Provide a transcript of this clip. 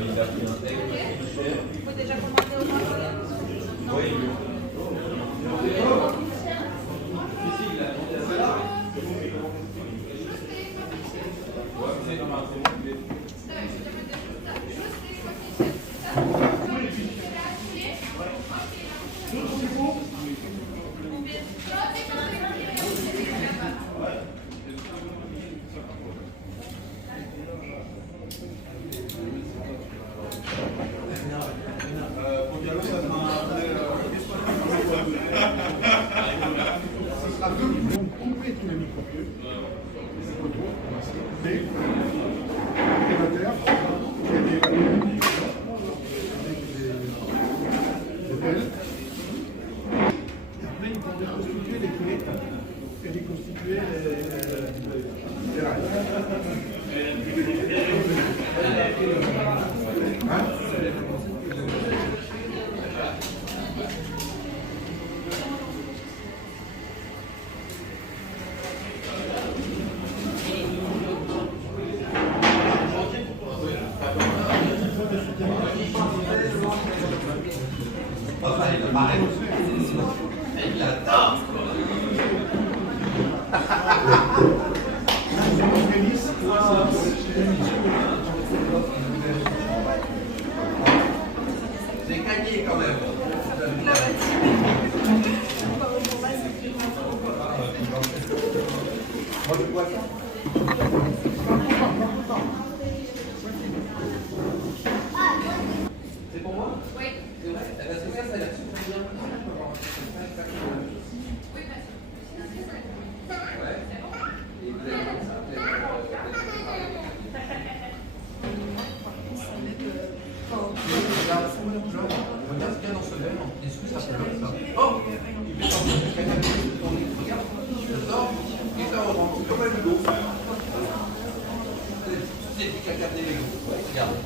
Il a pris un texte. Il faut déjà commander au Maroc. Oui. Couper tous les micropieux, les poteaux, et la terre, et des avec des pelles. Et après, ils vont reconstituer les clés et reconstituer les rails. Hein? J'ai gagné quand même. Moi je vois ça. C'est pour moi? Oui. C'est vrai? Eh ben, c'est ça, ça a l'air super bien. Ouais. Et vous avez comme ça, vous avez regarde ce qu'il y a dans ce verre. Est-ce que ça peut être ça? Oh! Il fait sortir le canapé, regarde, je sors, et ça rentre. C'est comme un Lego. C'est des caca des Lego. Regarde.